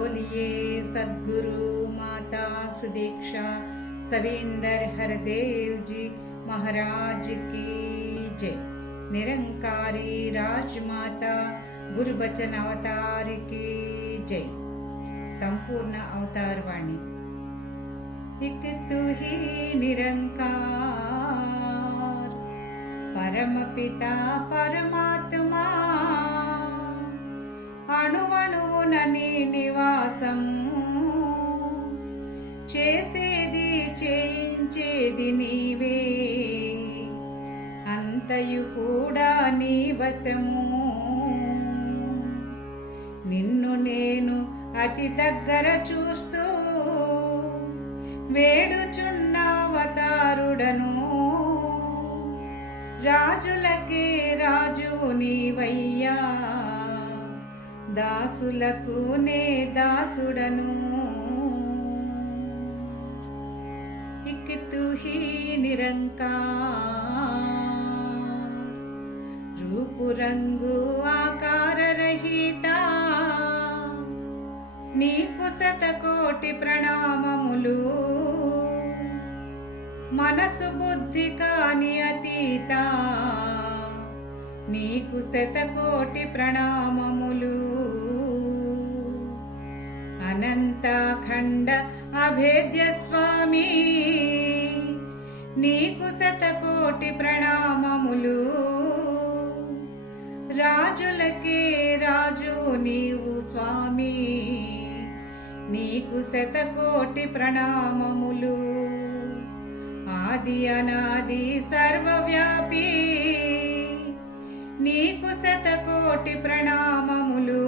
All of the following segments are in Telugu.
बोलिए सद्गुरु माता सुदीक्षा सविंदर हरदेव जी महाराज की जय। निरंकारी राजमाता गुरुबचन अवतार की जय। संपूर्ण अवतार वाणी। एक तू ही निरंकार परम पिता परमात्मा అణువణువున నీ నివాసము చేసేది చేయించేది నీవే అంతయు కూడా నీ వశము నిన్ను నేను అతి దగ్గర చూస్తూ వేడుచున్న అవతారుడను రాజులకే రాజువు నీవయ్యా దాసులకు నే దాసుడను ఇక్ తూ హీ నిరంకార్ రూపు రంగు ఆకార రహిత నీకు శతకోటి ప్రణామములు మనసు బుద్ధి కాని అతీత నీకు శతకోటి ప్రణామములు అనంతాఖండ అభేద్య స్వామి నీకు శతకోటి ప్రణామములు రాజులకే రాజు నీవు స్వామి నీకు శతకోటి ప్రణామములు ఆది అనాది సర్వవ్యాపి నీకు శతకోటి ప్రణామములు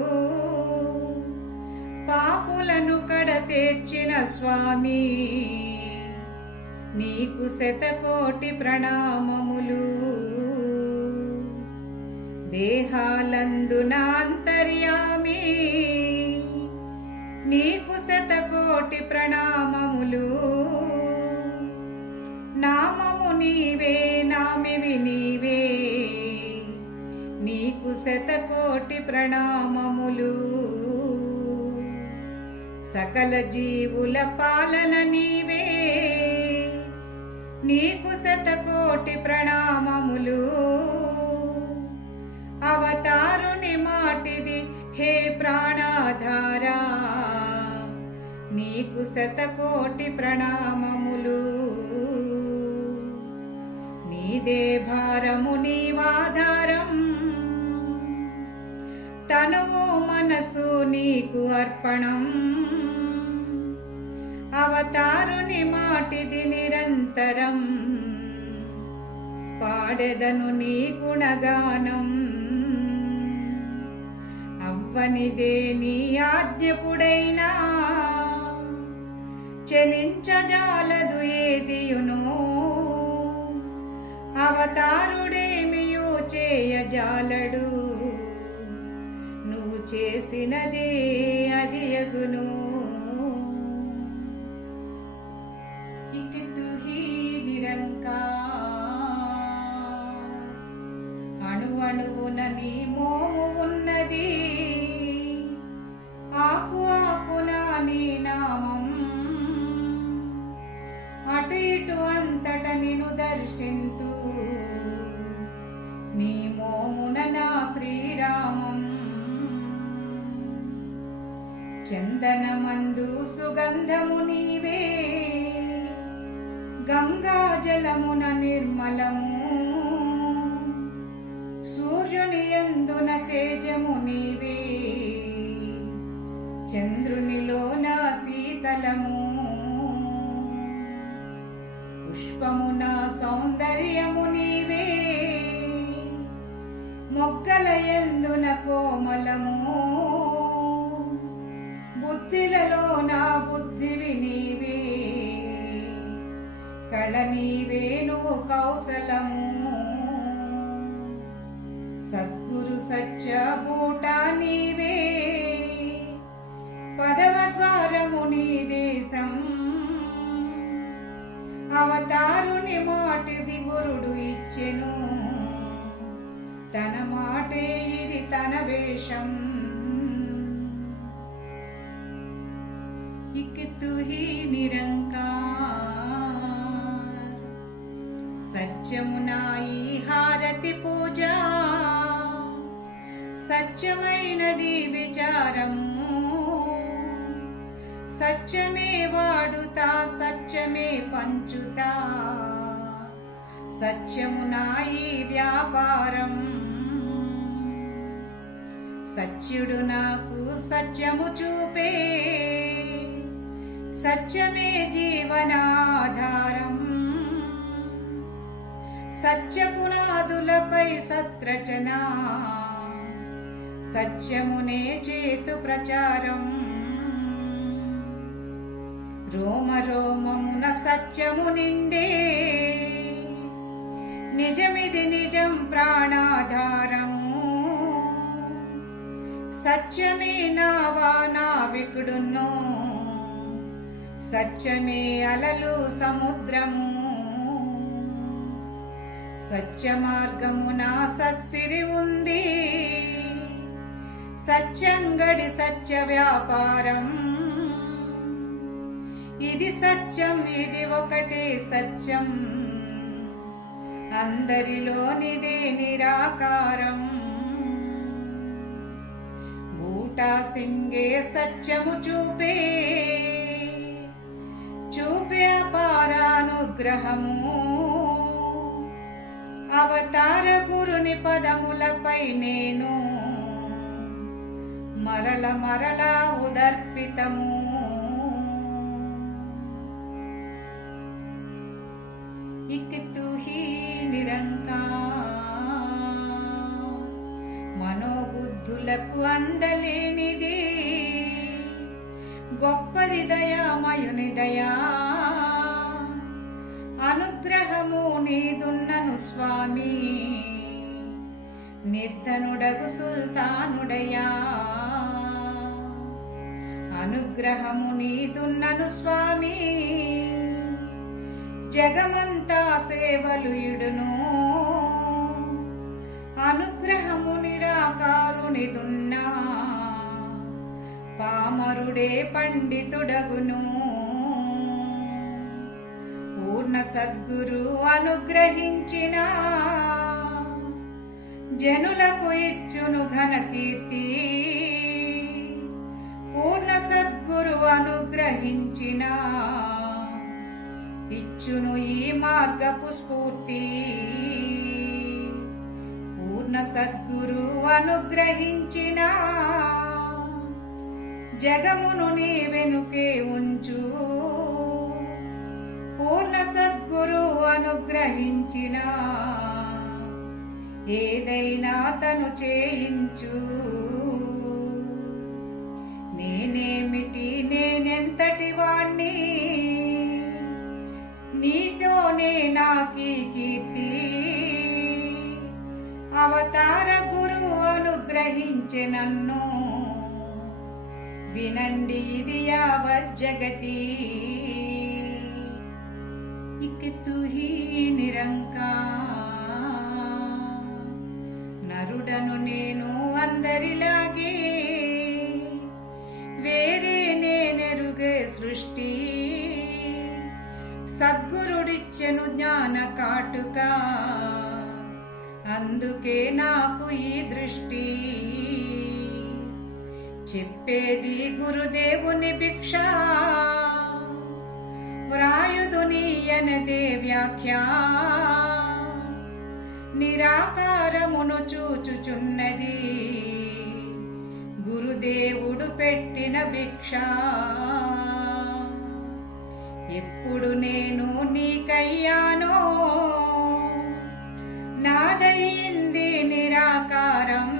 పాపులను కడతేర్చిన స్వామి నీకు శతకోటి ప్రణామములు దేహాలందున అంతర్యామి నీకు శతకోటి ప్రణామములు నామము నీవే నామివి నీవే నీకు శతకోటి ప్రణామములు సకల జీవుల పాలన నీవే నీకు శతకోటి ప్రణామములు అవతారుని మాటిది హే ప్రాణాధారా నీకు శతకోటి ప్రణామములు నీదే భారము నీవాధారం తనువు మనసు నీకు అర్పణం అవతారుని మాటిది నిరంతరం పాడెదను నీ గుణగానం అవ్వనిదే నీ ఆజ్ఞపుడైనా చెలించజాలదు ఏదియును అవతారుడేమియో చేయజాలడు నువ్వు చేసినదే అది యగును ఇక్ తూ హీ నిరంకార్ అణువణువున నీ మోము ఉన్నది ఆకు ఆకున నీ నామం అటు ఇటు అంతట నిన్ను దర్శింతు నీ మోమున నా శ్రీరామం చందనమందు సుగంధము నీవే గంగా జలమున నిర్మలము సూర్యుని యందున తేజము నీవే చంద్రునిలో నా శీతలము పుష్పమున సౌందర్యము నీవే మొక్కల యందున కోమలము బుద్ధిలలో నా బుద్ధివి నీవే కళ నీవే నువ్వు కౌశలము సద్గురు సత్య బూట నీవే పదవ ద్వారము నీ దేశం అవతారుని మాటిది గురుడు ఇచ్చెను తన మాటే ఇది తన వేషం एक तू ही నిరంకార్ సత్యమునాయి హారతి పూజ సత్యమైనది విచారము సత్యమే వాడుతా సత్యమే పంచుతా సత్యమునాయి వ్యాపారం సత్యుడు నాకు సత్యము చూపే సత్యమే జీవనాధారం సత్యపునాదులపై సత్రచన సత్యమునే చేతు ప్రచారం రోమ రోమమున సత్యము నిండే నిజమిది నిజం ప్రాణాధారము సత్యమే నావా నావికుడును సత్యమే అలలు సముద్రము సత్య మార్గమున సస్సిరి ఉంది సత్యంగడి సత్య వ్యాపారం ఇది సత్యం ఇది ఒకటే సత్యం అందరిలోనిదే నిరాకారం బూటా సింగే సత్యము చూపే అపారానుగ్రహము అవతార గురుని పదములపై నేను మరల మరల ఉదర్పితము ఇక్ తూ హీ నిరంకార్ మనోబుద్ధులకు అందలేనిది గొప్పది దయామయుని దయా అనుగ్రహము నీదున్నను స్వామి నిర్ధనుడగు సుల్తానుడయా అనుగ్రహము నీదున్నను స్వామి జగమంతా సేవలు ఇడును అనుగ్రహము నిరాకారునిదున్నా పామరుడే పండితుడగును పూర్ణ సద్గురు అనుగ్రహించిన జనులకు ఇచ్చును ఘన కీర్తి పూర్ణ సద్గురు అనుగ్రహించిన ఇచ్చును ఈ మార్గపు స్ఫూర్తి పూర్ణ సద్గురు అనుగ్రహించిన జగమును నీ వెనుకే ఉంచు పూర్ణ సద్గురు అనుగ్రహించిన ఏదైనా తను చేయించు నేనేమిటి నేనెంతటి వాణ్ణి నీతోనే నాకీ కీర్తి అవతార గురు అనుగ్రహించె నన్ను వినండి ఇది యావత్ జగతి ఇక్ తూ హీ నిరంకార్ నరుడను నేను అందరిలాగే వేరే నేనెరుగే సృష్టి సద్గురుడిచ్చెను జ్ఞాన కాటుక అందుకే నాకు ఈ దృష్టి చెప్పేది గురుదేవుని భిక్ష వ్రాయుదునీయనదే వ్యాఖ్య నిరాకారమును చూచుచున్నది గురుదేవుడు పెట్టిన భిక్ష ఎప్పుడు నేను నీకయ్యానో నాదయ్యింది నిరాకారం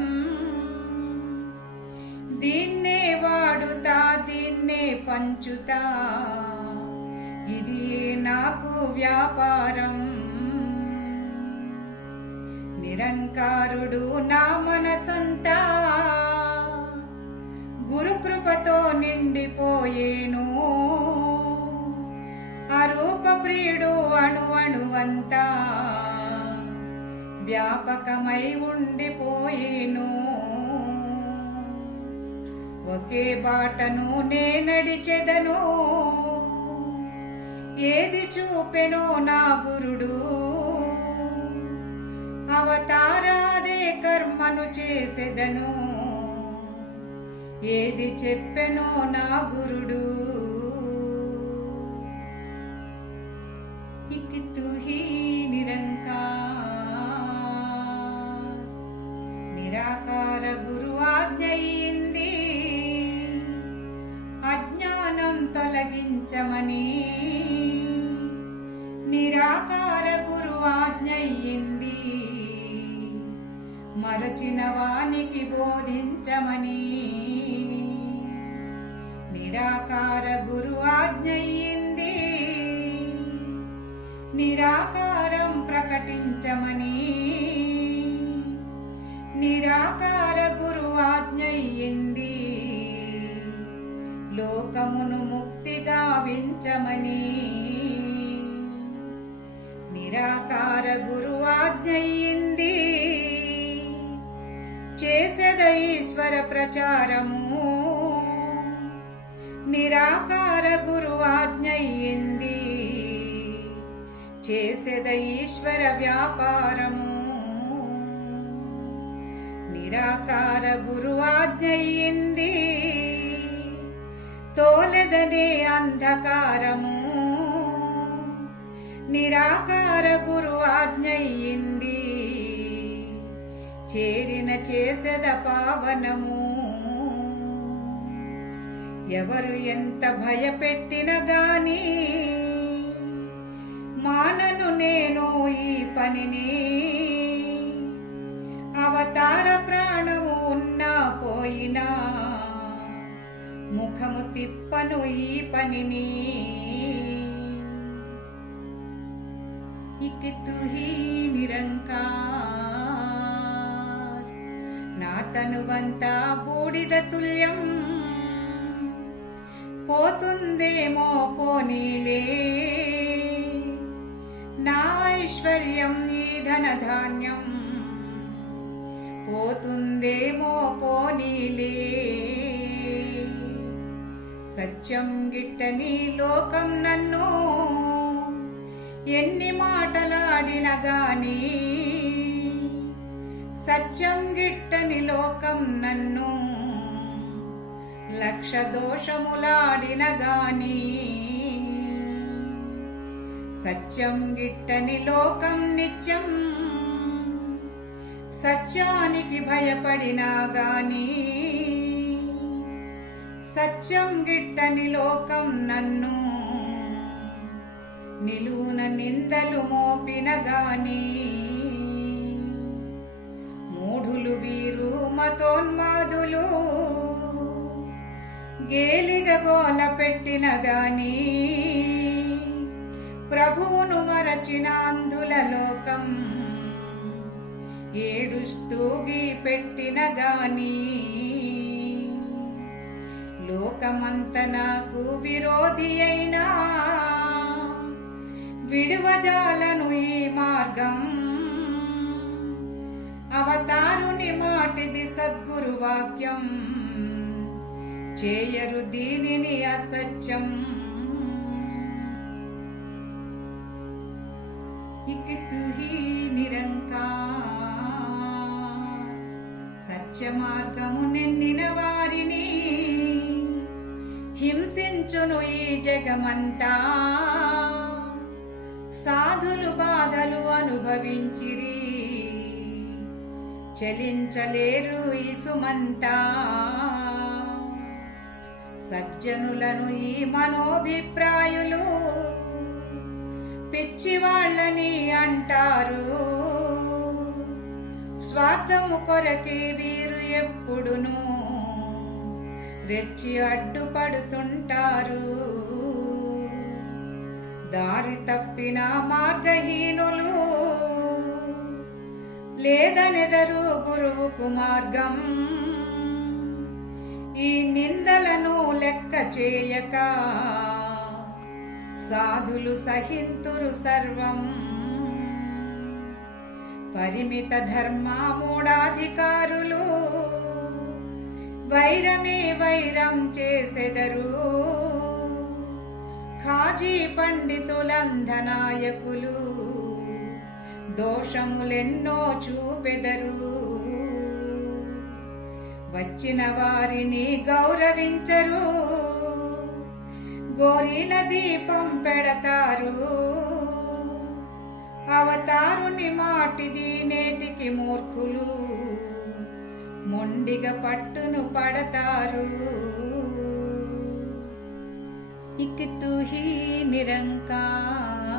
దీన్నే వాడుతా దీన్నే పంచుతా ఇది నాకు వ్యాపారం నిరంకారుడు నా మనసంతా గురుకృపతో నిండిపోయేను అరూప ప్రియుడు అణువణువంతా వ్యాపకమై ఉండిపోయేను ఒకే బాటను నే నడిచెదను, ఏది చూపెనో నా గురుడు, అవతారాదే కర్మను చేసెదను, ఏది చెప్పెనో నా గురుడు. ఇక్ తు హీ నిరంకార్, నిరాకార గురు ఆజ్ఞయింది, అజ్ఞానం తొలగించమని. నిరాకార గురు ఆజ్ఞయింది, మరచిన వానికి బోధించమని. నిరాకార గురు ఆజ్ఞయింది, నిరాకారం ప్రకటించమని. నిరాకార గురు ఆజ్ఞయింది, లోకమును ముక్తిగా వించమని. నిరాకార గురు ఆజ్ఞయింది, చేసెద ఈశ్వర ప్రచారము. నిరాకార గురు ఆజ్ఞయింది, చేసెద ఈశ్వర వ్యాపారము. నిరాకార గురు ఆజ్ఞయింది, తోలెదనే అంధకారము. నిరాకార గురు ఆజ్ఞయింది, చేరిన చేసెద పావనము. ఎవరు ఎంత భయపెట్టిన గాని మానను నేను ఈ పనిని. అవతార ప్రాణము ఉన్నా పోయినా ముఖము తిప్పను ఈ పనిని. ఇక్ తు హీ నిరంకార్, నా తనువంతా బూడిద తుల్యం, పోతుందేమో పోనీలే. నా ఐశ్వర్యం ఈ ధనధాన్యం, పోతుందేమో పోనీలే. సత్యం గిట్టని లోకం నన్ను ఎన్ని మాటలాడిన గాని. సత్యం గిట్టని లోకం నన్ను లక్ష దోషములాడిన గాని. సత్యం గిట్టని లోకం నిత్యం, సత్యానికి భయపడినా గాని. సత్యం గిట్టని లోకం నన్ను నిలువున నిందలు మోపిన గాని. మూఢులు వీరు మతోన్మాదులు గేలిగా గోల పెట్టిన గాని. ప్రభువును మరచిన అంధుల లోకం ఏడుస్తూగి పెట్టిన గాని. లోకమంత నాకు విరోధి అయినా విడువజాలను ఈ మార్గం. అవతారుని మాటిది సద్గురు వాక్యం, చేయరు దీనిని అసత్యం. ఇక్ తు హీ నిరంకార్, సత్య మార్గము నిన్నిన వారిని హింసించును ఈ జగమంతా. సాధులు బాధలు అనుభవించిరి, చలించలేరు ఈ సుమంతా. సజ్జనులను ఈ మనోభిప్రాయులు పిచ్చివాళ్ళని అంటారు. స్వార్థము కొరకే వీరు ఎప్పుడును రెచ్చి అడ్డుపడుతుంటారు. దారి తప్పిన మార్గహీనులు లేదనెదరు గురువుకు మార్గం. ఈ నిందలను లెక్క చేయక సాధులు సహింతురు సర్వం. పరిమిత ధర్మ మూఢాధికారులు వైరమే వైరం చేసెదరు. ఖాజీ పండితులంధనాయకులు దోషములెన్నో చూపెదరు. వచ్చిన వారిని గౌరవించరు, గోరిన దీపం పెడతారు. అవతారుని మాటిది నేటికి మూర్ఖులు మొండిగా పట్టును పడతారు. ఇక్ తూ హీ నిరంకార్,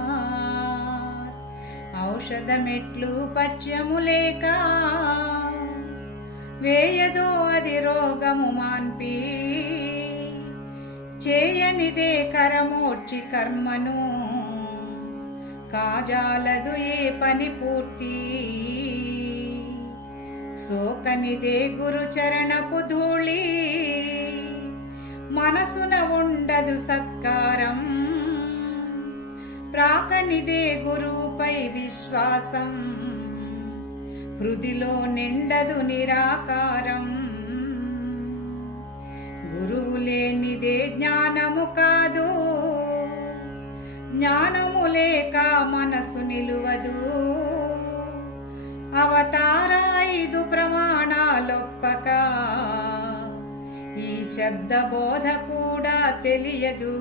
ఔషధమెట్లు పచ్యము లేక వేయదో అది రోగము మాన్పి. చేయనిదే కరమోడ్చి కర్మను కాజాలదు ఏ పని పూర్తి. సోకనిదే గురు చరణపు ధూళి, మనసున ఉండదు సత్కారం. ప్రాకనిదే గురువుపై విశ్వాసం, హృదిలో నిండదు నిరాకారం. గురువు లేనిదే జ్ఞానము కాదు, జ్ఞానము లేక మనసు నిలువదు. అవతార 5 ప్రమాణాలొప్పక ఈ శబ్ద బోధ కూడా తెలియదు.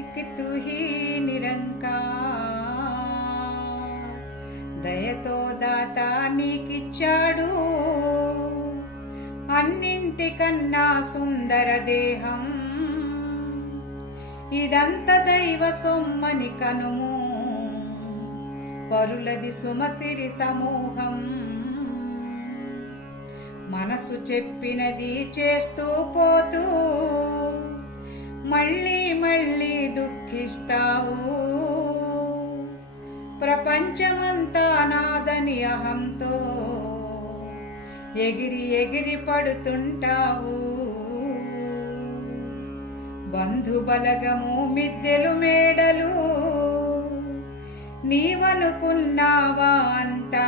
ఇక్ తూ హీ నిరంకార్, దయతో దాత నీకిచ్చాడు అన్నింటికన్నా సుందర దేహం. ఇదంత దైవ సొమ్మని కనుము, పరులది సుమసిరి సమూహం. మనసు చెప్పినది చేస్తూ పోతూ మళ్ళీ మళ్ళీ దుఃఖిస్తావు. ప్రపంచమంతా నాదని అహంతో ఎగిరి ఎగిరి పడుతుంటావు. బంధుబలగము మిద్దెలు మేడలు నీవనుకున్నావా అంతా.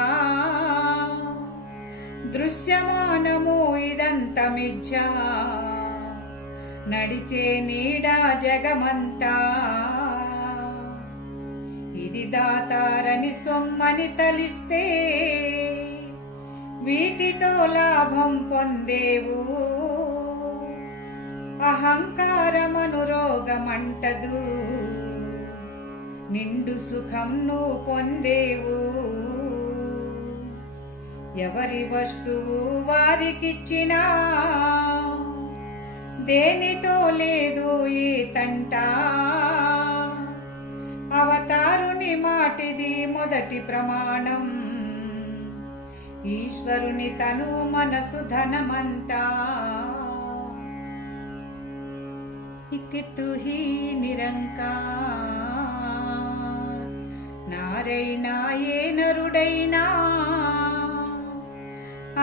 దృశ్యమానము ఇదంత మిథ్యా, నడిచే నీడా జగమంతా. ఇది దాతారని సొమ్మని తలిస్తే వీటితో లాభం పొందేవు. అహంకారమను రోగమంటదు, నిండు సుఖం నువ్వు పొందేవు. ఎవరి వస్తువు వారికిచ్చినా దేనితో లేదు ఈ తంట. అవతారుని మాటిది మొదటి ప్రమాణం, ఈశ్వరుని తను మనసు ధనమంతా. ఇక్ తూ హీ నిరంకార్, నారైనా ఏ నరుడైనా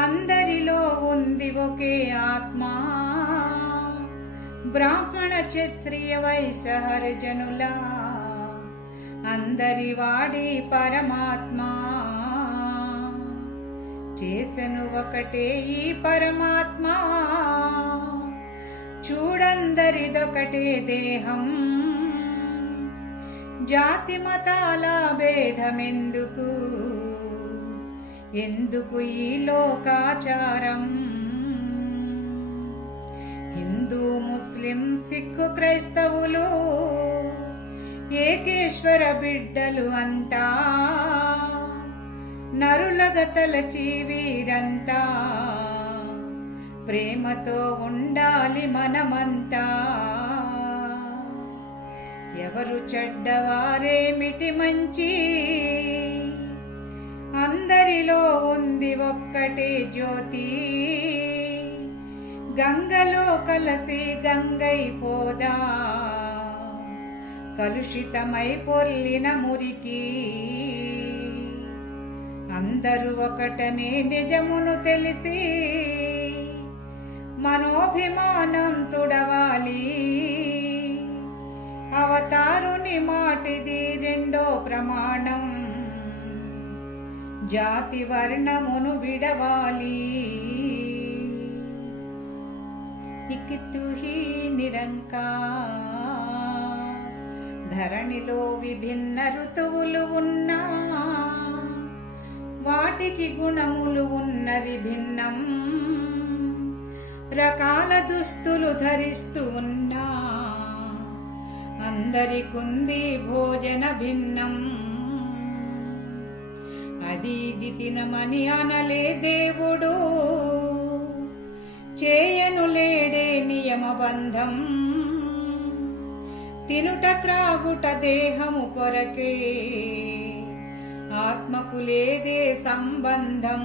అందరిలో ఉంది ఒకే ఆత్మ. బ్రాహ్మణ క్షత్రియ వైశ్య హరిజనులా అందరి వాడి పరమాత్మ. చేసెను ఒకటే ఈ పరమాత్మ, చూడందరిదొకటే దేహం. జాతి మతాల భేదమెందుకు, ఎందుకు ఈ లోకాచారం. హిందూ ముస్లిం సిక్కు క్రైస్తవులు ఏకేశ్వర బిడ్డలు అంతా. నరులగ తలచి వీరంతా ప్రేమతో ఉండాలి మనమంతా. ఎవరు చెడ్డవారేమిటి మంచి, అందరిలో ఉంది ఒక్కటే జ్యోతి. గంగలో కలసి గంగైపోదా, కలుషితమై పొర్లిన మురికి. అందరూ ఒకటనే నిజమును తెలిసి మనోభిమానం తుడవాలి. అవతారుని మాటిది రెండో ప్రమాణం, జాతి వర్ణమును విడవాలి. ఇక్తు హి నిరంకార్. ధరణిలో విభిన్న ఋతువులు ఉన్నా, వాటికి గుణములు ఉన్న విభిన్నం. రకాల దుస్తులు ధరిస్తూ ఉన్నా, అందరికుంది భోజన భిన్నం. అది ఇది తినమని అనలే దేవుడు, చేయను లేడే నియమబంధం. తినుట త్రాగుట దేహము కొరకే, ఆత్మకు లేదే సంబంధం.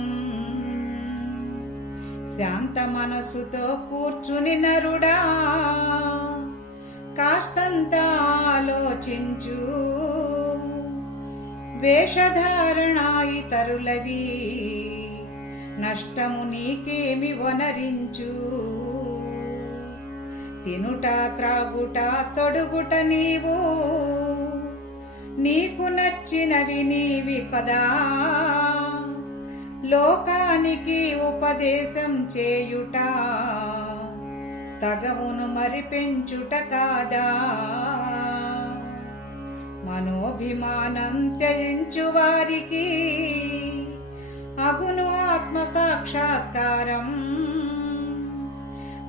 శాంత మనసుతో కూర్చుని నరుడా, కాస్తంత ఆలోచించు. వేషధారణ ఇతరులవి, నష్టము నీకేమి వనరించు. తినుట త్రాగుట తొడుగుట నీవు, నీకు నచ్చినవి నీవి కదా. లోకానికి ఉపదేశం చేయుట, తగవును మరి పెంచుట కాదా. మనోభిమానం త్యజించు వారికి, అగును ఆత్మ సాక్షాత్కారం.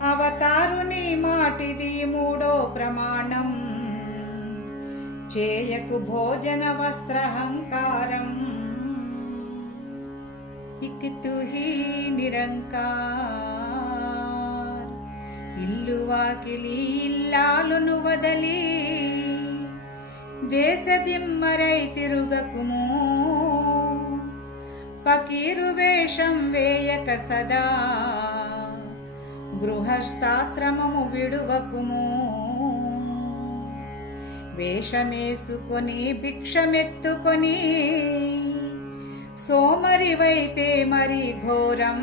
అవతారుని మాటిది మూడో ప్రమాణం, చేయకు భోజన వస్త్రహంకారం. ఇక్తు హి నిరంకార్. ఇల్లు వాకిలి ఇల్లాలును వదలి, దేశదిమ్మరై తిరుగకుము. పకీరు వేషం వేయక సదా, గృహస్థాశ్రమము విడువకుము. వేషమేసుకొని భిక్షమెత్తుకొని, సోమరివైతే మరి ఘోరం.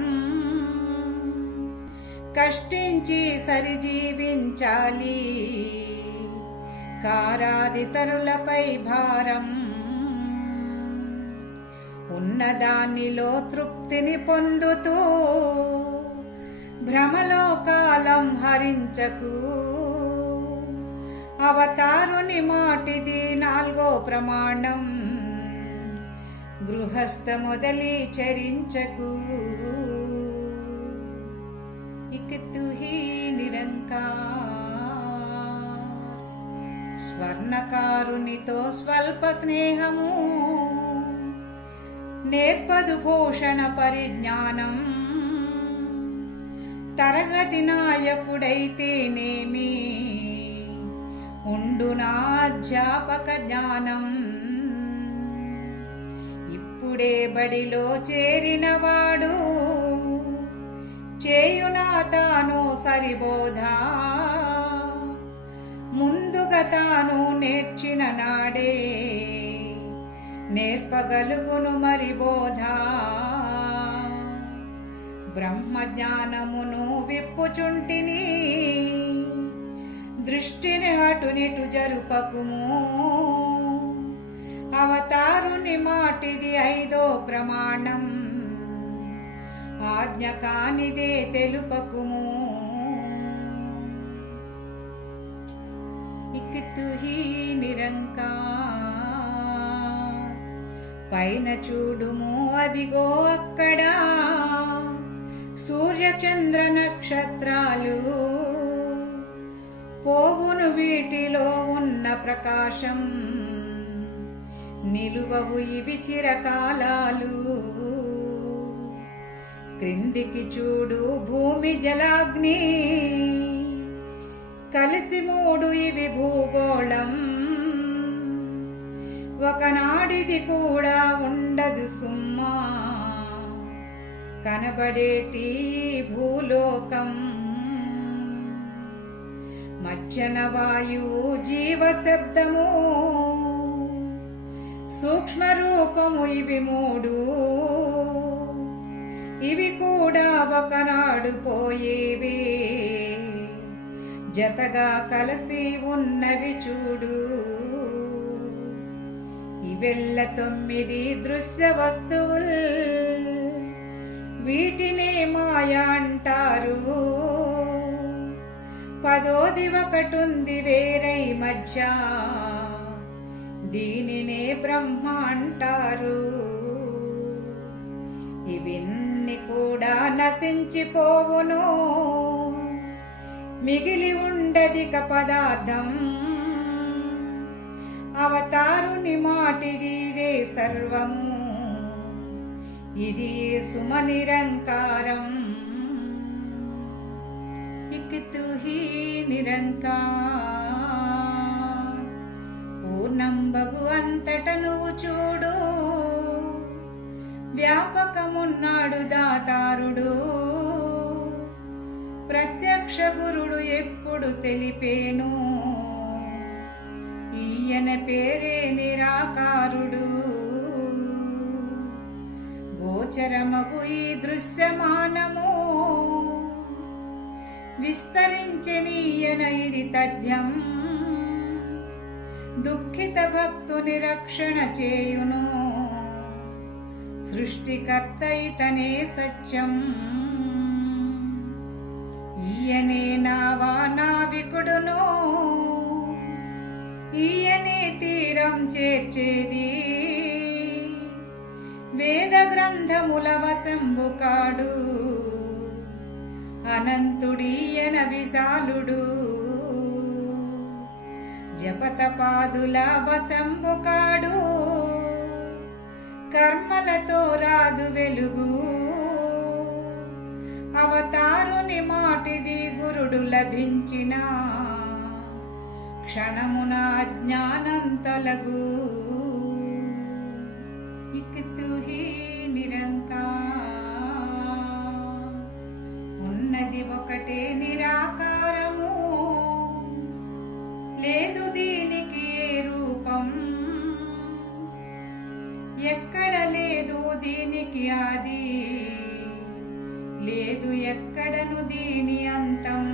కష్టించి సరిజీవించాలి, కారాదితరులపై భారం. ఉన్నదానిలో తృప్తిని పొందుతూ, భ్రమలో కాలం హరించకు. అవతారుని మాటిది నాలుగో ప్రమాణం, గృహస్థ మొదలి చరించకు. ఇక్తు హి నిరంకార్. స్వర్ణకారునితో స్వల్ప స్నేహము, నేర్పదు భూషణ పరిజ్ఞానం. తరగతి నాయకుడైతేనేమి, ఉండునా అధ్యాపక జ్ఞానం. ఇప్పుడే బడిలో చేరినవాడు, చేయునా తాను సరిబోధ. ముందుగా తాను నేర్చిన నాడే, నేర్పగలుగును మరి బోధ. బ్రహ్మజ్ఞానమును విప్పుచుంటిని, దృష్టిని అటునిటు జరుపకుము. అవతారుని మాటిది ఐదో ప్రమాణం, ఆజ్ఞ కానిదే తెలుపకుము. ఇక్తు హి నిరంకార్. పైన చూడుము అదిగో అక్కడ, సూర్యచంద్ర నక్షత్రాలు. పోవును వీటిలో ఉన్న ప్రకాశం, నిలువవు ఇవి చిరకాలాలు. క్రిందికి చూడు భూమి జలాగ్ని, కలిసి మూడు ఇవి భూగోళం. ఒకనాడిది కూడా ఉండదు సుమ్మా, కనబడేటి భూలోకం. మధ్యన వాయువు జీవ శబ్దము, సూక్ష్మ రూపము ఇవి మూడు. ఇవి కూడా ఒకనాడు పోయేవే, జతగా కలిసి ఉన్నవి చూడు. ఇవెల్ల 9 దృశ్య వస్తువుల్, వీటినే మాయా అంటారు. 10ది ఒకటుంది వేరై మధ్య, దీనినే బ్రహ్మ అంటారు. ఇవన్నీ కూడా నశించిపోవును, మిగిలి ఉండదిక పదార్థం. అవతారుని మాటిదిదే సర్వము, ఇది సుమ నిరంకారం. ఇక్తు హి నిరంకార్, పూర్ణంబగు అంతట నువ్వు చూడు. వ్యాపకమున్నాడు దాతారుడు, ప్రత్యక్ష గురుడు ఎప్పుడు తెలిపేను. ఈయన పేరే నిరాకారుడు. గోచరమగు ఈ దృశ్యమానము, విస్తరించనీయన ఇది తథ్యం. దుఃఖిత భక్తుని రక్షణ చేయును, సృష్టికర్త ఇతనే సత్యం. ఈయనే నావా నావికుడును, ఈయనే తీరం చేర్చేది. వేద గ్రంథముల వశంబు కాడు, అనంతుడీయన విశాలుడు. జపతపాదుల వశంబు కాడు, కర్మలతో రాదు వెలుగు. అవతారుని మాటిది గురుడు లభించిన, క్షణమున జ్ఞానం తొలగు. ఇక్తు హి నిరంకార్, ఉన్నది ఒకటే నిరాకారము. లేదు దీనికి ఏ రూపం, ఎక్కడ లేదు దీనికి ఆది. లేదు ఎక్కడను దీని అంతం.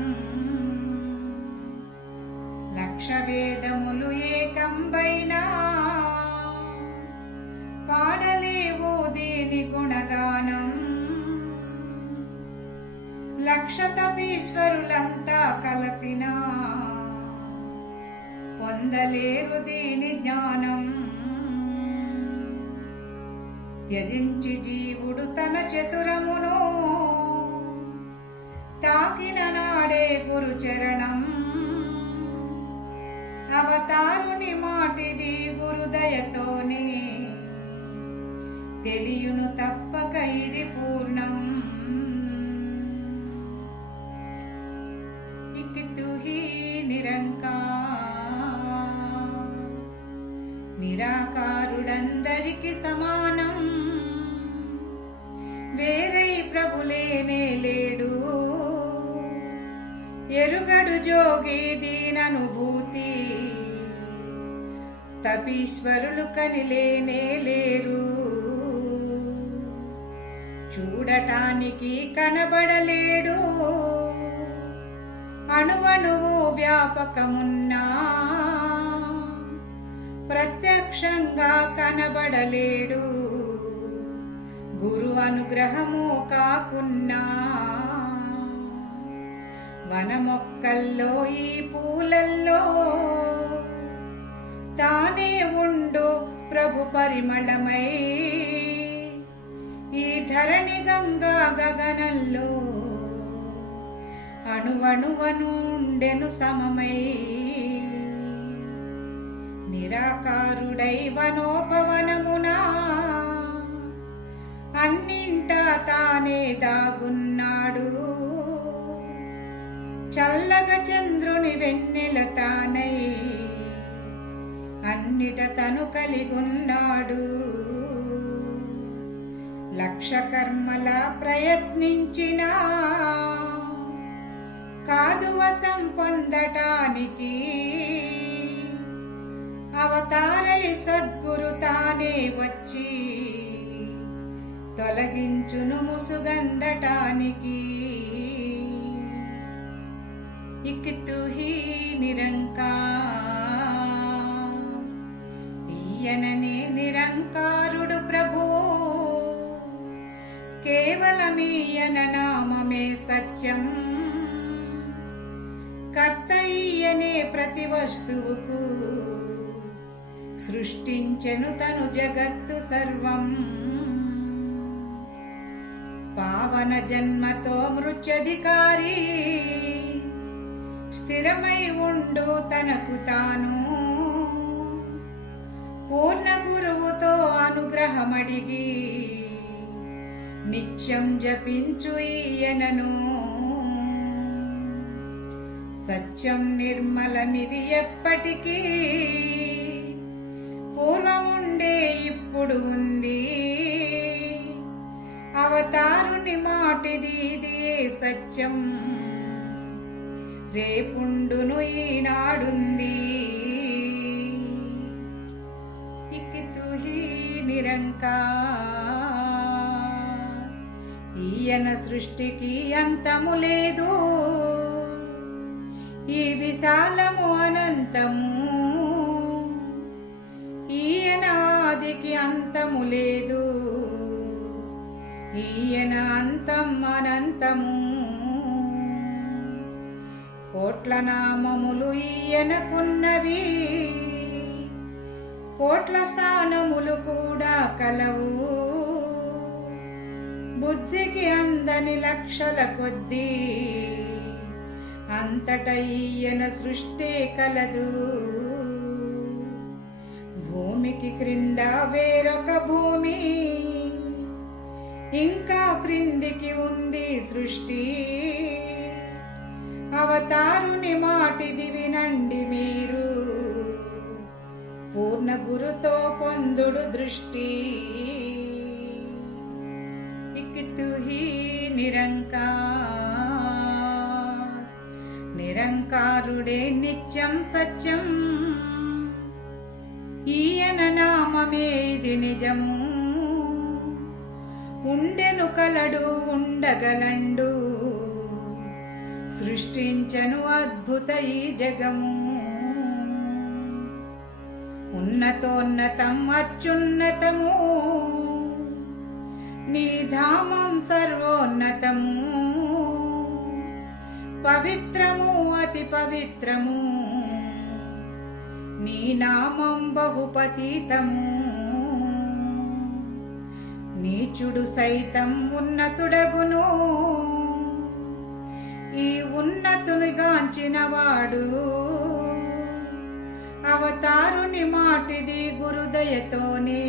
లక్ష వేదములు ఏకంబైనా, పాడలేవు దీని గుణగానం. లక్ష తపీశ్వరులంతా కలసిన, పొందలేరు దీని జ్ఞానం. త్యజించి జీవుడు తన చతురమును, తాకిన నాడే గురు చరణం. అవతారుని మాటిది గురుదయతోనే, తెలియును తప్పక ఇది పూర్ణం. ఇక్తు హి నిరంకార్, నిరాకారుడందరికి సమానం. వేరై ప్రభులేనే లేడు, ఎరుగడు జోగి దీననుభూతి. తపీశ్వరులు కనిలేనే లేరు, చూడటానికి కనబడలేడు. అణువణువు వ్యాపకమున్నా, ప్రత్యక్షంగా కనబడలేడు. గురు అనుగ్రహము కాకున్నా, వనమొక్కల్లో ఈ పూలల్లో, తానే ఉండు ప్రభు పరిమళమై. ఈ ధరణి గంగా గగనంలో, అణువణువనుండెను సమమై. నిరాకారుడై వనోపవనమునా, అన్నింటా తానే దాగున్నాడు. చల్లగా చంద్రుని వెన్నెల తానై, అన్నిట తను కలిగున్నాడు. లక్ష కర్మల ప్రయత్నించినా, కాదు వశం పొందటానికి. అవతారై సద్గురు తానే వచ్చి, తొలగించును ముసుగందటానికి. ఇక్తు హి నిరంకార్, ఈయననే నిరంకారుడు ప్రభువు, కేవలమీయన నామమే సత్యం. కర్తయ్యనే ప్రతి వస్తువుకు, సృష్టించెను తను జగత్తు సర్వం. పావన జన్మతో మృత్యధికారి, స్థిరమై ఉండు తనకు తాను. పూర్ణ గురువుతో అనుగ్రహమడిగి, నిత్యం జపించు ఈయనను. సత్యం నిర్మలమిది ఎప్పటికీ, పూర్వముండే ఇప్పుడు ఉంది. అవతారుని మాటిది ఇదియే సత్యం, రేపుండును ఈనాడుంది. ఇక్తు హి నిరంకార్, ఈయన సృష్టికి అంతము లేదు. ఈ విశాలము అనంతము, ఈయన ఆదికి అంతము లేదు. ఈయన అంతం అనంతము. కోట్ల నామములు ఈయనకున్నవి, కోట్ల స్థానములు కూడా కలవు. బుద్ధికి అందని లక్షల కొద్దీ, అంతట ఈయన సృష్టి కలదు. భూమికి క్రింద వేరొక భూమి, ఇంకా క్రిందికి ఉంది సృష్టి. అవతారుని మాటిది వినండి మీరు, పూర్ణ గురుతో పొందుడు దృష్టి. ఇక్తు హి నిరంకార్, నిరంకారుడే నిత్యం సత్యం. ఈయన నామమే ఇది నిజము, ఉండెను కలడు ఉండగలండు. సృష్టించను అద్భుత ఈ జగము. ఉన్నతోన్నతం అత్యున్నతము, నీ ధామం సర్వోన్నతము. పవిత్రము అతి పవిత్రము, నీ నామం బహుపతీతము. నీచుడు సైతం ఉన్నతుడగును, ఈ ఉన్నతునిగాంచినవాడు. అవతారుని మాటిది గురుదయతోనే,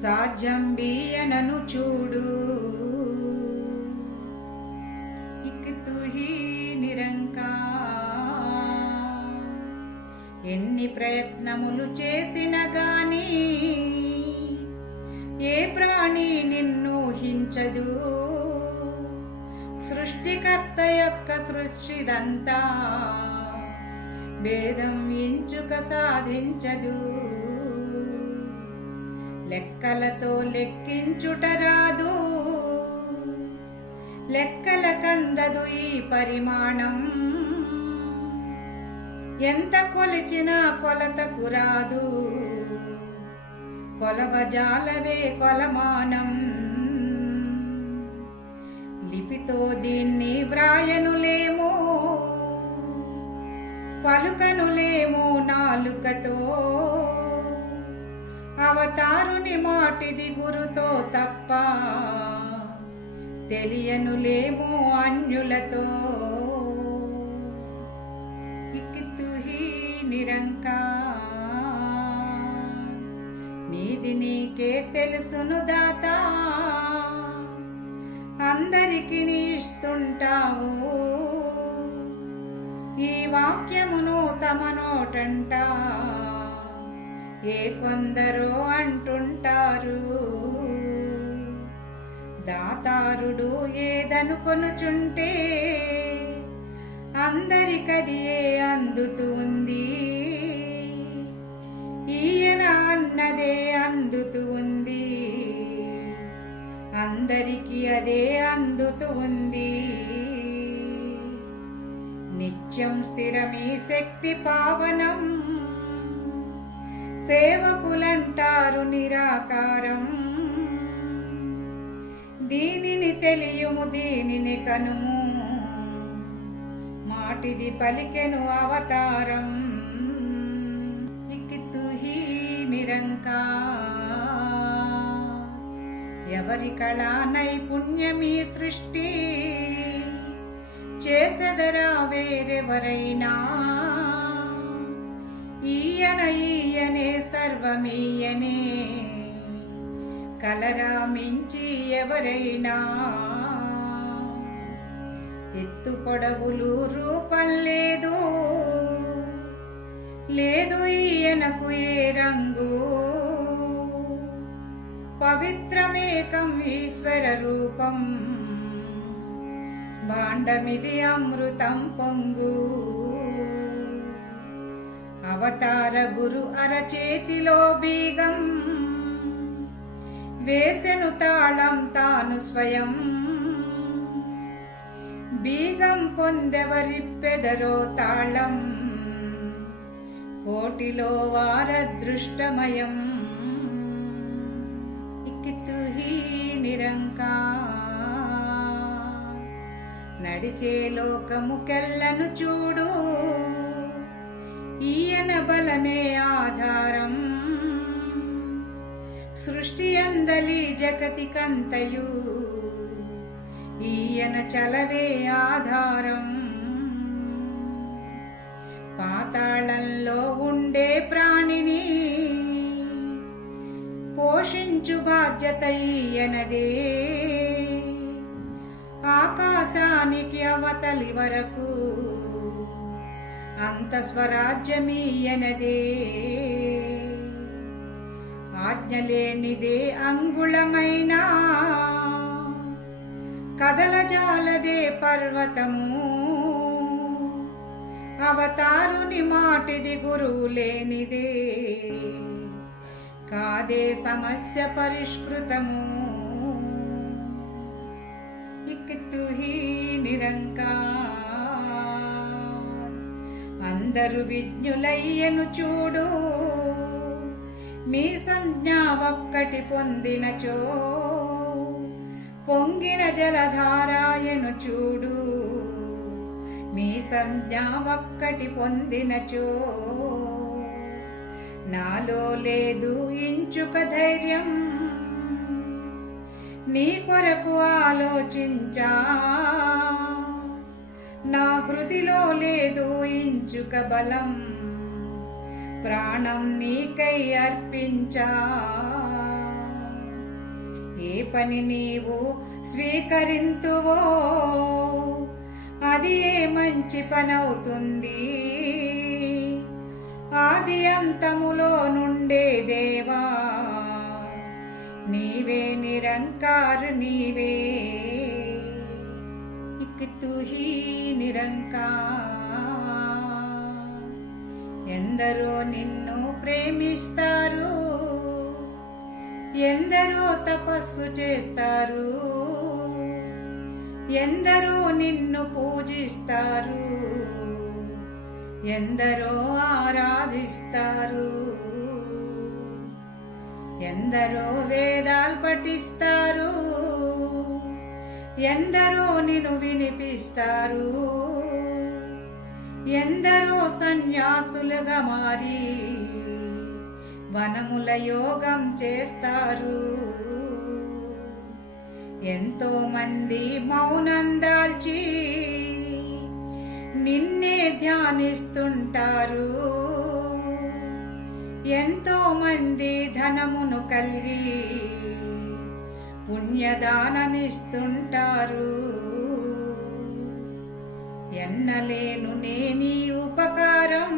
సాధ్యం బియ్యనను చూడు. ఇక్తు హి నిరంకార్, ఎన్ని ప్రయత్నములు చేసిన గాని ఏ ప్రాణి నిన్నూహించదు. సృష్టికర్త యొక్క సృష్టిదంతా, భేదం ఎంచుక సాధించదు. లెక్కలతో లెక్కించుట రాదు, లెక్కల కందదు ఈ పరిమాణం. ఎంత కొలిచినా కొలతకు రాదు, కొలవజాలవే కొలమానం. లిపితో దీన్ని వ్రాయనులేమో, పలుకనులేమో నాలుకతో. అవతారుని మాటిది గురుతో తప్ప, తెలియనులేమో అన్యులతో. ఇక్తు హి నిరంకార్, నీది నీకే తెలుసును దాత. అందరికి ఇస్తుంటావు ఈ వాక్యమును తమ నోటంట. ఏ కొందరో అంటుంటారు, దాతారుడు ఏదనుకొనుచుంటే అందరికది ఏ అందుతూ ఉంది. ఈయన అన్నదే అందుతూ ఉంది, అందరికీ అదే అందుతూ ఉంది. నిత్యం స్థిరమీ శక్తి పావనం, సేవకులంటారు నిరాకారం. దీనిని తెలియుము దీనిని కనుము, మాటిది పలికెను అవతారం. ఇక్తుహి నిరంకార్, ఎవరి కళా నైపుణ్యమీ సృష్టి, చేసెదరా వేరెవరైనా. ఈయన ఈయనే సర్వమీయనే, కలరా మించి ఎవరైనా. ఎత్తు పొడవులు రూపం లేదు, లేదు ఈయనకు ఏ రంగు. పవిత్రమేకం ఈశ్వర రూపం, భాండమిది అమృతం పొంగు. అవతార గురు అరచేతిలో బీగం, వేసెను తాళం తాను స్వయం. బీగం పొందెవరిప్పెదరో తాళం, కోటిలో వారదృష్టమయం. ఇక్తుహి నిరంకార్, నడిచే లోకముకెల్లను చూడు, ఈయన బలమే ఆధారం. సృష్టి అందలి జగతికంతయు, ఈయన చలవే ఆధారం. పాతాళంలో ఉండే ప్రాణిని పోషించు బాధ్యత ఈయనదే. ఆకాశానికి అవతలి వరకు అంత స్వరాజ్యమీయనదే. ఆజ్ఞలేనిదే అంగుళమైనా, కదలజాలదే పర్వతము. అవతారుని మాటిది గురువు లేనిదే, కాదే సమస్య పరిష్కృతము. ఇక్తుహి నిరంకార్, అందరు విజ్ఞులయ్యను చూడు, మీ సంజ్ఞ ఒక్కటి పొందినచో. పొంగిన జలధారాయను చూడు, మీ సంజ్ఞ ఒక్కటి పొందినచో. నాలో లేదు ఇంచుక ధైర్యం, నీ కొరకు ఆలోచించా. నా హృదిలో లేదు ఇంచుక బలం, ప్రాణం నీకై అర్పించా. ఏ పని నీవు స్వీకరింతువో, అది ఏ మంచి పనవుతుంది. ఆది అంతములో నుండే దేవా, నీవే నిరంకార్ నీవే. ఇక్తుహి నిరంకార్, ఎందరో నిన్ను ప్రేమిస్తారు, ఎందరో తపస్సు చేస్తారు, ఎందరో నిన్ను పూజిస్తారు, ఎందరో ఆరాధిస్తారు. ఎందరో వేదాలు పఠిస్తారు, ఎందరో నిన్ను వినిపిస్తారు, ఎందరో సన్యాసులుగా మారి వనముల యోగం చేస్తారు. ఎంతో మంది మౌనం దాల్చి నిన్నే ధ్యానిస్తుంటారు. ఎంతో మంది ధనమును కలిగి పుణ్యదానమిస్తుంటారు. ఎన్నలేను నేనీ ఉపకారం,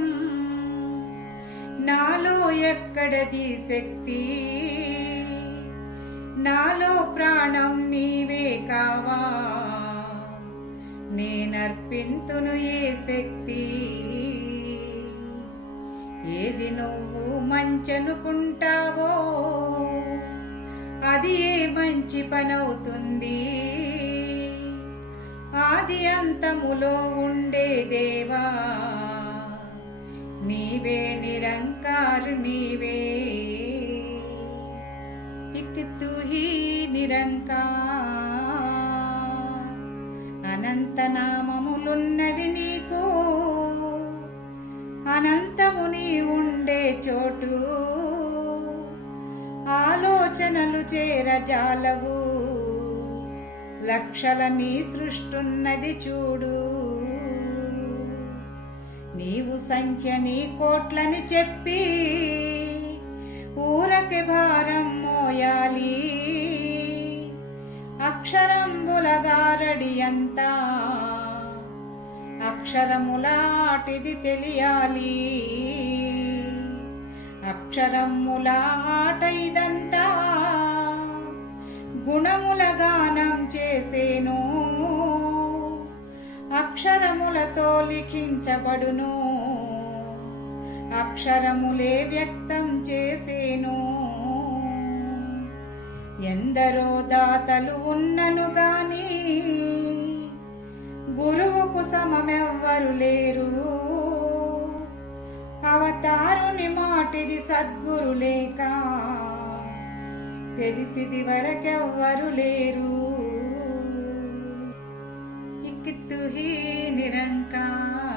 నాలో ఎక్కడది శక్తి. నాలో ప్రాణం నీవే కావా, నేనర్పింతును ఏ శక్తి. ఏది నువ్వు మంచనుకుంటావో, అది ఏ మంచి పనవుతుంది. ఆది అంతములో ఉండే దేవా, నీవే నిరంకార్ నీవే ఇక్ తూ హీ నిరంకార్ అనంత నామములున్నవి నీకు అనంతము నీ ఉండే చోటు ఆలోచనలు చేరజాలవు లక్షల నీ సృష్టున్నది చూడు నీవు సంఖ్య నీ కోట్లని చెప్పి ఊరకి భారం మోయాలి అక్షరంబుల గారడి అంతా అక్షరములాటిది తెలియాలి అక్షరముల ఆట ఇదంతా గుణముల గానం చేసేను అక్షరములతో లిఖించబడును అక్షరములే వ్యక్తం చేసేను ఎందరో దాతలు ఉన్నను గాని గురువుకు సమమెవ్వరు లేరు అవతారుని మాటిది సద్గురు లేక తెలిసిది వరకెవ్వరు లేరు ఇక్ తూ హీ నిరంకార్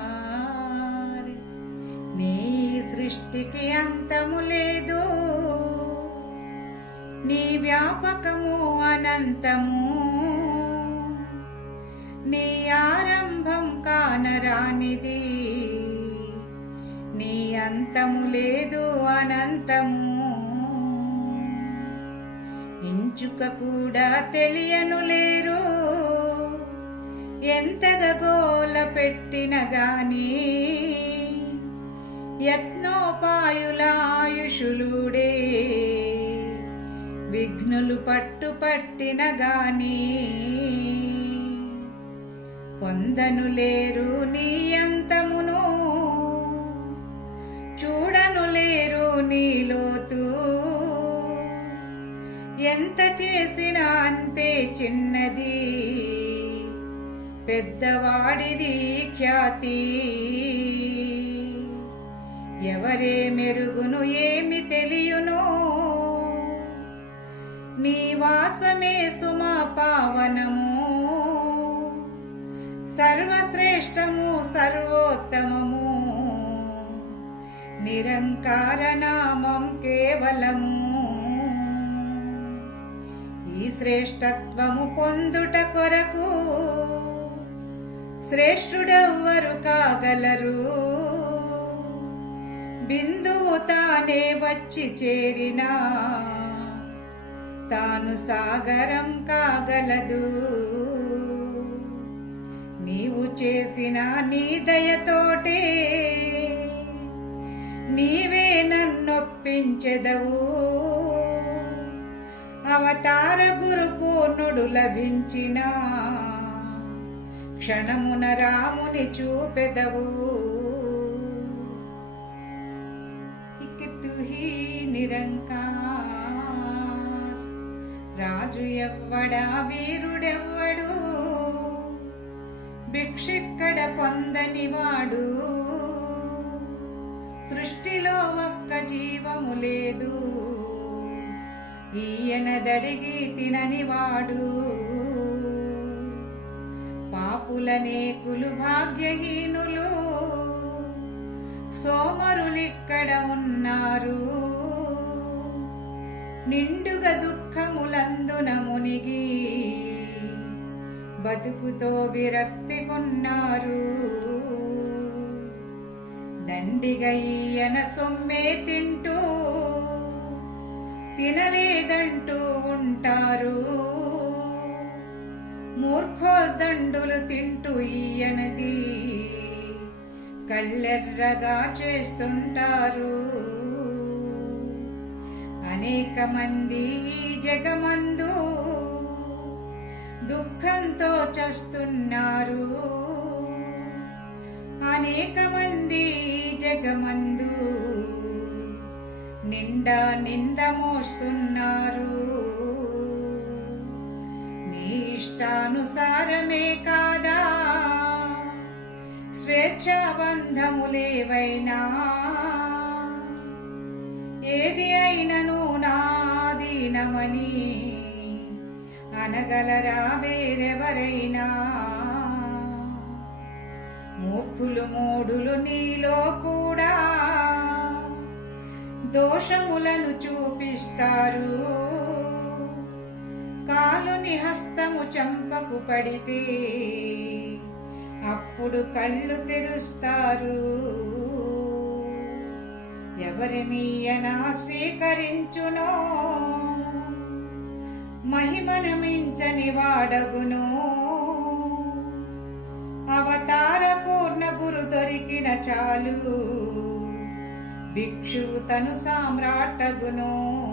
నీ సృష్టికి అంతము లేదు నీ వ్యాపకము అనంతము నీ ఆరంభం కానరానిది నీ అంతము లేదు అనంతము ఇంచుక కూడా తెలియను లేరు ఎంతగా గోల పెట్టిన గాని యత్నోపాయుల ఆయుషులుడే విఘ్నులు పట్టిన గాని పొందను లేరు నీ అంతమును చూడను లేరు నీ లోతు ఎంత చేసినా అంతే చిన్నది పెద్దవాడిది ఖ్యాతి ఎవరే మెరుగును ఏమి తెలియును నీ వాసమే సుమా పావనము సర్వశ్రేష్టము సర్వోత్తమము నిరంకార నామం కేవలము ఈ శ్రేష్టత్వము పొందుట కొరకు శ్రేష్ఠుడెవ్వరు కాగలరు బిందువు తానే వచ్చి చేరినా తాను సాగరం కాగలదు నీవు చేసిన నీ దయతోటే నీవే నన్నొప్పించెదవు అవతార గురు పూర్ణుడు లభించిన క్షణమున రాముని చూపెదవు ఇక్ తూ హీ నిరంకార్ రాజు ఎవ్వడా వీరుడెవ్వడు భిక్షిక్కడ పొందనివాడు సృష్టిలో ఒక్క జీవము లేదు ఈయనదడిగి తిననివాడు పాపులనేకులు భాగ్యహీనులు సోమరులిక్కడ ఉన్నారు నిండుగా దుఃఖములందున మునిగి బతుకుతో విరక్తి కొన్నారు దండిగా ఈయన సొమ్మే తింటూ తినలేదంటూ ఉంటారు మూర్ఖోదండులు తింటూ ఈయనది కళ్ళెర్రగా చేస్తుంటారు అనేక మంది ఈ జగమందు దుఃఖంతో చస్తున్నారు అనేక మంది జగమందు నిండా నింద మోస్తున్నారు నీ ఇష్టానుసారమే కాదా స్వేచ్ఛాబంధములేవైనా ఏది అయినను నాదీనమని అనగలరా వేరెవరైనా? మూర్ఖులు మూఢులు నీలో కూడా దోషములను చూపిస్తారు. కాలుని హస్తము చంపకు పడితే అప్పుడు కళ్ళు తెరుస్తారు. ఎవరినీయనా స్వీకరించునో మహిమను మించని వాడగును. అవతార పూర్ణ గురు దొరికిన చాలు భిక్షువు తను సామ్రాట్టగును.